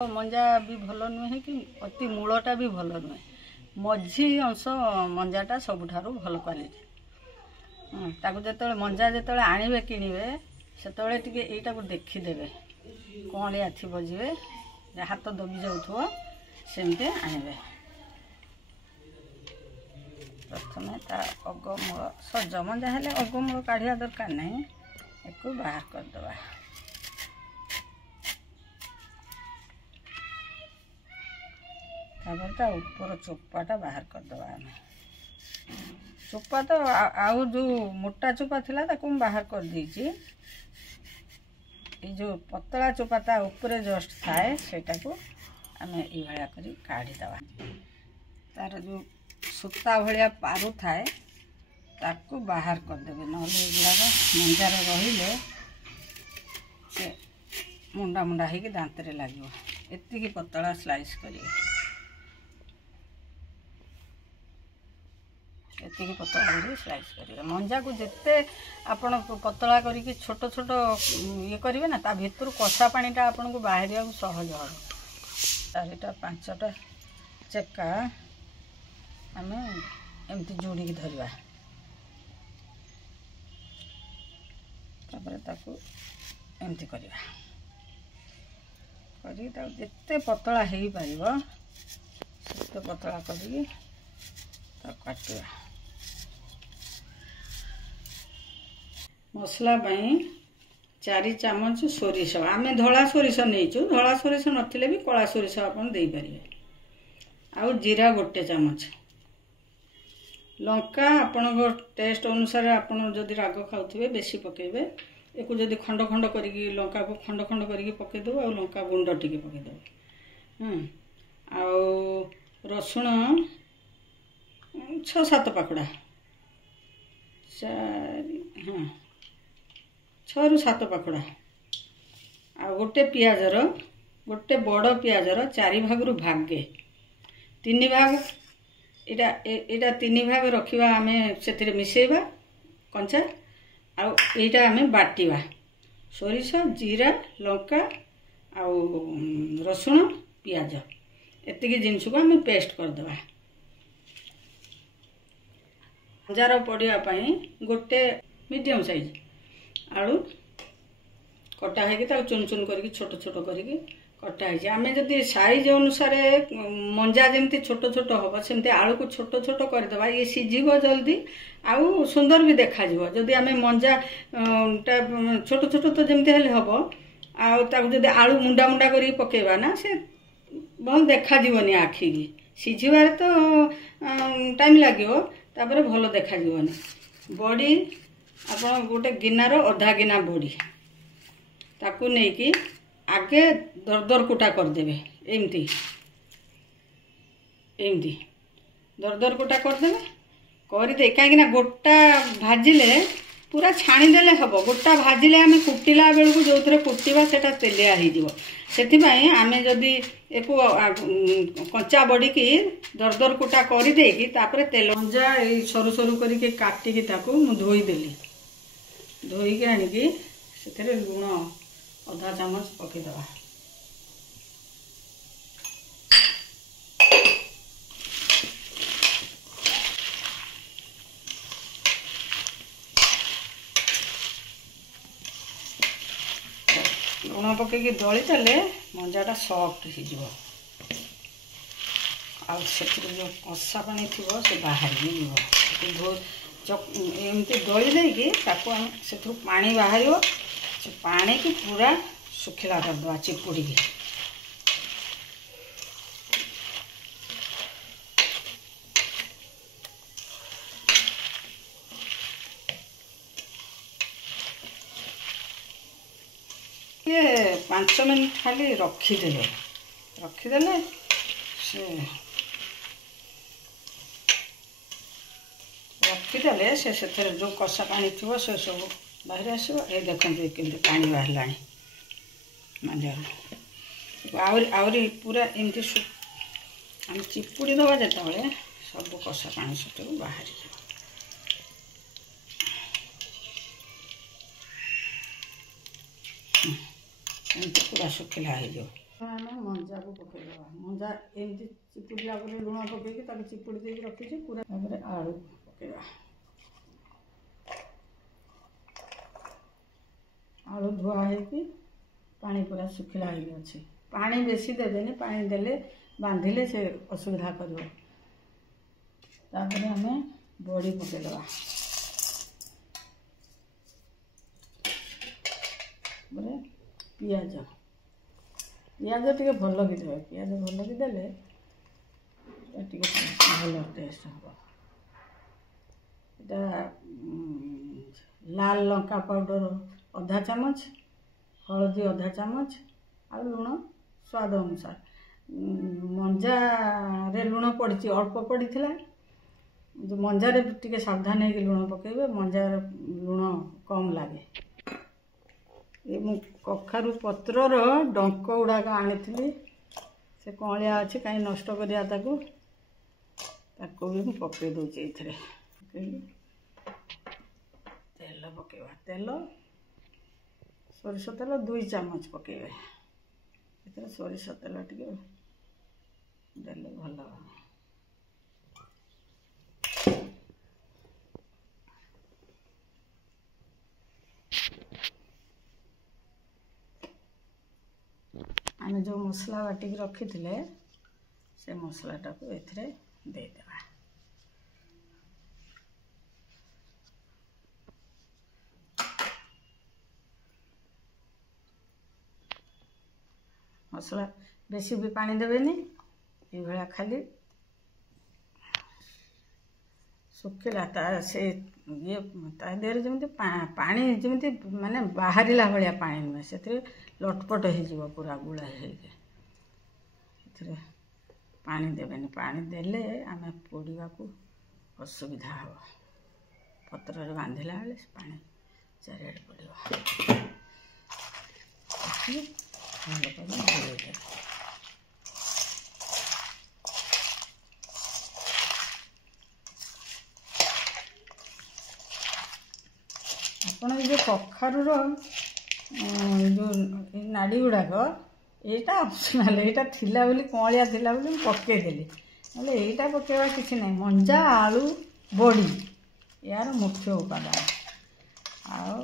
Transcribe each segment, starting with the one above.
मंजा भी भल नुहे कि अति मूलटा भी भल नुहे मझी अंश मंजाटा सबुठारु भल क्वालिटी ताकू जो मंजा जो आणवे किणवे से यहीटा को देखीदेवे कौन आथि बजे हाथ दबी जाऊ सेमती आणवे प्रथम अगमूल सज मंजा हेले अगमूल काढ़ा दरकार नहीं एक बाहर करदे ऊपर चोपाटा बाहर करदे आम चोपा तो आउ जो मोटा चोपा थिला ताको बाहर कर देछि ये जो पतला चोपा ता ऊपर जस्ट थाए सेटा को आमे ई भलिया करी काढी दवा तार जो सूता भलिया पारु थाए ताको बाहर कर देबे नले गुलाग मंजार रहिले से मुंडा मुंडा हे कि दांत रे लागियो एति की पतला स्लाइस करिवे एति पतला स्लाइस करेंगे मंजा को जिते आपण पतला करके छोट छोट ये करेंगे ना ता भीतर कषा पानीटा आपन को बाहर सहज हम चारिटा पांचटा चेका आम एमती जोड़ी धरवा एमती करवा जिते पतला हो पार से पतला करी काटवा मसला 4 चामच सोरिष आम धला सोरिष नहीं धला सोरिष नथिले भी कला सोरिष आपन दे पारे आउ जीरा 1 चामच लंका आपण टेस्ट अनुसार आपण जदि राग खाउथिबे बेसी पकेबे एको जदि खंड खंड करिकी लंका को खंड खंड करिकी पके दो आ लंका गुंड टिके पके दो आउ रसुण 6-7 पाखुड़ा 6-7 पाखुड़ा आ गोटे पियाजर गोटे बड़ पियाजर 4 भागरू भागे 3 भाग एटा 3 भाग रखिबा आमे सेथिरे मिसेबा कंचा आ एटा आमे बाटीबा सोरिष जीरा लंका आ रसुण पियाज एतिकी जिनिस को आमे पेस्ट कर देबा मंजार पड़ापी गोटे मीडियम साइज आलू कटा है चुन चुन कर छोट छोट कर कटा है आम जदि साइज अनुसार मंजा जमी छोट छोट हम सेमती आलू को छोट छोट करदे ये सीझब जल्दी आउ सुंदर भी देखा जदि आम मंजा छोट छोट तो जमी हेल्ले हम आदि आलू मुंडा मुंडा कर पकेबा ना से भल देखा आखि की सीझबार तो टाइम लगे तापर भल देखा बड़ी आप गोटे गिनार अधा गिना बड़ी ताकू नहीं कि आगे दरदर कुटा करदे एमती एमती दरदर कुटा करदे करदे कहीं गोटा भाजिले पूरा छाणीदेले हम गोटा भाजिले आम कुटिला बेलू जो थे कुटा से तेलिया हो आम जदि एक कंचा बड़ी की दरदर कुटा करदेकी तेल मंजा सरू सरू करके काटिकी धोईदेली धोईकी आणिकी से लुण अधा चामच पकईदवा लुण पकईकी दली देले मंजाटा सॉफ्ट हो जो कषा पानी थी से बाहर एमती दली देकी से पानी बाहर से पानी की पूरा सुखिला करदे चिपुड़ी ये 5 मिनट खाली रखीदे से रखीदे से जो कषा पानी थी से सब बाहर आसो ये देखते कि पानी बाहर मंजार आहरी पूरा एमती आम चिपुड़ी दबा जो सब कषा पानी सब बाहर पूरा सुखिला हो आम मंजा को पकईदे मंजा एमती चिपुड़ा लुण पकईकी चिपुड़ी देकी रखी पूरा आलू पकईवा आलू धुआ होगी पानी पूरा सुखिला अच्छे पानी बेसी देवेनि पानी देले बांधिले से असुविधा कर आम बड़ी पकईदे पियाज पियाज टे भल कि देवे पियाज भल कि देले टे भल टेस्ट हम इटा लाल लंका पाउडर आधा चामच हलदी आधा चामच आ लुण स्वाद अनुसार मंजा रे लुण पड़ी अल्प पड़ी जो मंजार टे सावधान है लुण पकेबे मंजार लुण कम लगे ये मु कखारू पत्रर डंक गुड़ाक आनी से कलिया अच्छे कहीं नष्ट करिया भी मुझे पकई दूचे ये तेल पकेवा तेल सोरिष तेल 2 चामच पकेबे ये सोरिष तेल टे देले भल आम जो मसला बाटिक रखी थे से मसलाटा को एथिरे देदेवा मसला बेसी भी पानी देवेनि ये भाया खाली सुखिला से ये देहर जमी पानी जमी माने बाहरिला भाया पानी नुहे से लटपट हो पूरा गुड़ा हो पानी देवेनि पानी देले आम पोड़ा को असुविधा हम पत्र बांधिला बेले पानी चारिआडे पड़े आपण ये कखारूर जो नाड़ी गुड़ाक यहाँ ऑप्शनल यहाँ थिला बोली कलिया थिला बोली पकईदेली ना यहाँ पकेवा किसी ना मंजा आलू बड़ी यार मुख्य उपादान आम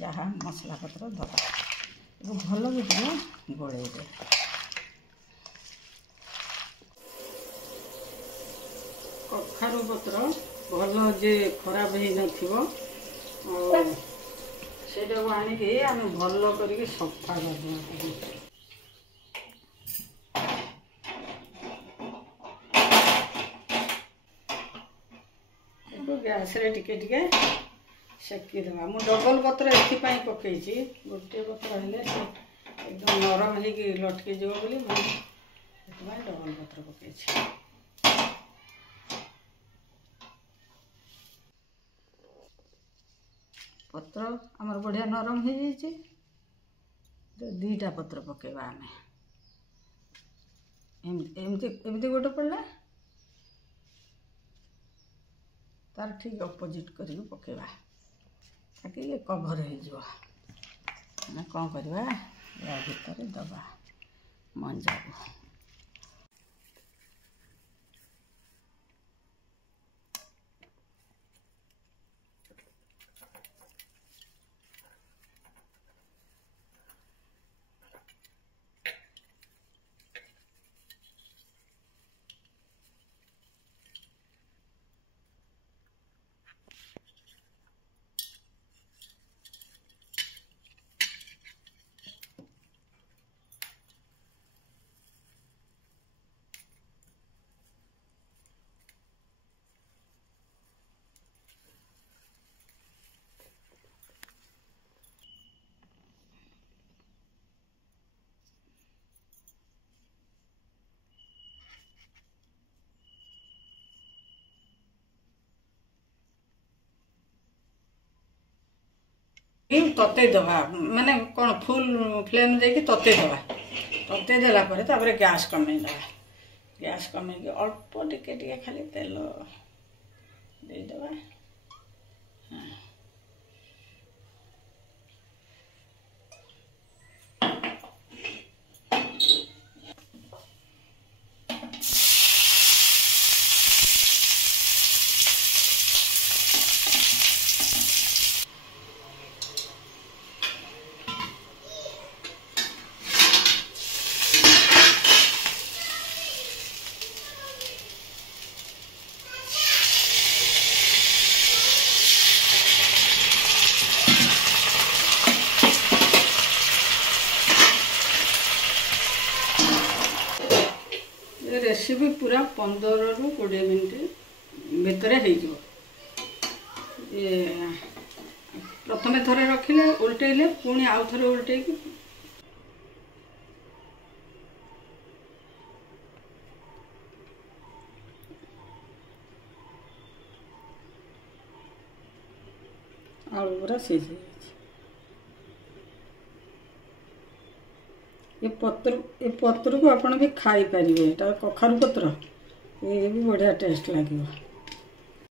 जहाँ मसला पत्र दबा भल भी गोलैदे कखारू पत्र भल जे खराब हो सेटा को आनिकी आम भल कर सफा कर गैस रे टिके टिके सेकीदेवा मु डबल पत्र ये पकई गोटे पत्र हेले एकदम नरम हो लटकी जीव बोली डबल पत्र पकई पत्र आमर बढ़िया नरम हो जाइए 2टा पत्र पकेबा आम एमती गोटे पड़ला तार ठीक अपोजिट कर पकेबा ताकि ये कभर हो कौन करवा या भितर दबा मंजा को तते दबा माने कौन फुल फ्लेम देकी तते दबा तते देला परे तापरे गैस कमे दबा गैस कमे के अल्प टिके टिके खाली तेल दे दबा ये रेसिपी पूरा 15 ରୁ 20 मिनिट भितर हो। प्रथम थरे रखिले उल्टेले पुणी आउ थे उल्टे आलू पूरा सीझ ये पत्र को आपण भी खाई पारिबे। कखारू पत्र ये भी बढ़िया टेस्ट लगे।